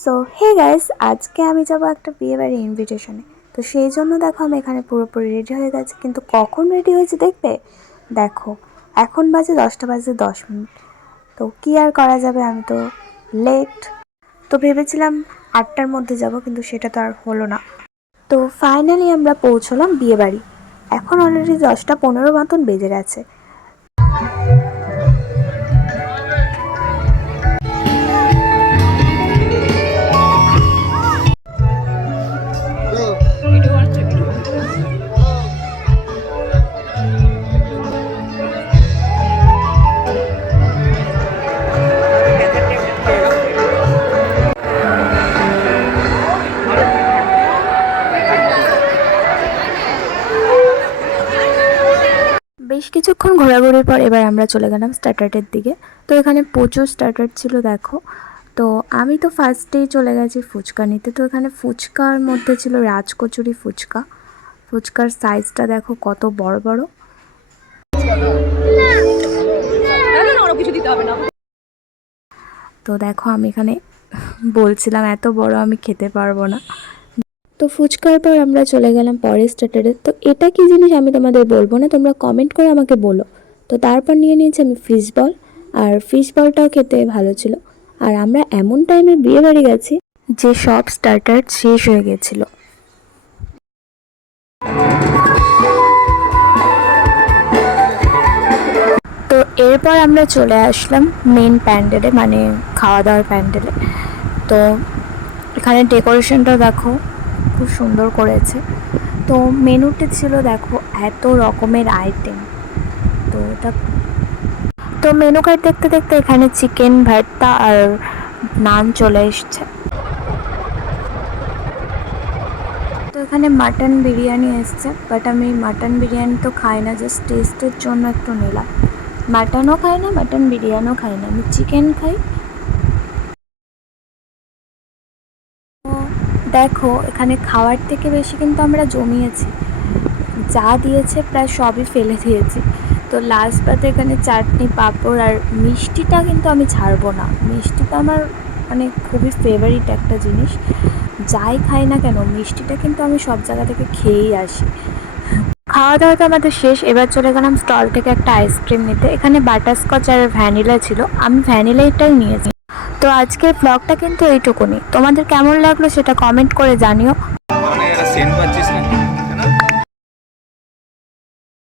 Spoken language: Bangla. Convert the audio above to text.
সো হে গাইস, আজকে আমি যাব একটা বিয়েবাড়ি ইনভিটেশনে। তো সেই জন্য দেখো আমি এখানে পুরোপুরি রেডি হয়ে গেছি, কিন্তু কখন রেডি হয়েছি দেখবে। দেখো এখন বাজে 10টা বাজে 10 মিনিট। তো কি আর করা যাবে, আমি তো লেট। তো ভেবেছিলাম 8টার মধ্যে যাব, কিন্তু সেটা তো আর হলো না। তো ফাইনালি আমরা পৌঁছলাম বিয়েবাড়ি। এখন অলরেডি 10টা 15 মতন বেজে গেছে। বেশ কিছুক্ষণ ঘোরাঘুরির পর এবার আমরা চলে গেলাম স্টার্টারের দিকে। তো এখানে প্রচুর স্টার্টার ছিল দেখো। তো আমি তো ফার্স্টেই চলে গেছি ফুচকা নিতে। তো এখানে ফুচকার মধ্যে ছিল রাজকচুরি ফুচকা। ফুচকার সাইজটা দেখো কত বড় বড়। তো দেখো আমি এখানে বলছিলাম এত বড় আমি খেতে পারবো না। তো ফুচকার পর আমরা চলে গেলাম পরের স্টার্টারে। তো এটা কি জিনিস আমি তোমাদের বলবো না, তোমরা কমেন্ট করে আমাকে বলো। তো তারপর নিয়ে নিয়েছি আমি ফিশ বল, আর ফিশ বলটাও খেতে ভালো ছিল। আর আমরা এমন টাইমে বিয়ে বাড়ি গেছি যে সব স্টার্টার শেষ হয়ে গেছিলো। তো এরপর আমরা চলে আসলাম মেন প্যান্ডেলে, মানে খাওয়া দাওয়ার প্যান্ডেলে। তো এখানে ডেকোরেশনটা দেখো খুব সুন্দর করেছে। তো মেনুতে ছিল দেখো এত রকমের আইটেম। তো মেনু কার্ড দেখতে দেখতে এখানে চিকেন ভর্তা আর নান চলে এসছে। তো এখানে মাটন বিরিয়ানি এসছে, বাট আমি মাটন বিরিয়ানি তো খাই না, জাস্ট টেস্টের জন্য একটু নিলাম। মাটনও খাই না, মাটন বিরিয়ানিও খাই না, আমি চিকেন খাই। তো দেখো এখানে খাওয়ার থেকে বেশি কিন্তু আমরা জমিয়েছি, যা দিয়েছে প্রায় সবই ফেলে দিয়েছি। তো লাস্ট পাতে এখানে চাটনি পাঁপড় আর মিষ্টিটা কিন্তু আমি ছাড়বো না। মিষ্টিটা আমার মানে খুবই ফেভারিট একটা জিনিস। যাই খাই না কেন মিষ্টিটা কিন্তু আমি সব জায়গা থেকে খেয়েই আসি। খাওয়া দাওয়া তো আমাদের শেষ, এবার চলে গেলাম স্টল থেকে একটা আইসক্রিম নিতে। এখানে বাটারস্কচ আর ভ্যানিলা ছিল, আমি ভ্যানিলাটাই নিয়েছি। তো আজকের ব্লগটা কিন্তু এইটুকুনি। তোমাদের কেমন লাগলো সেটা কমেন্ট করে জানিও।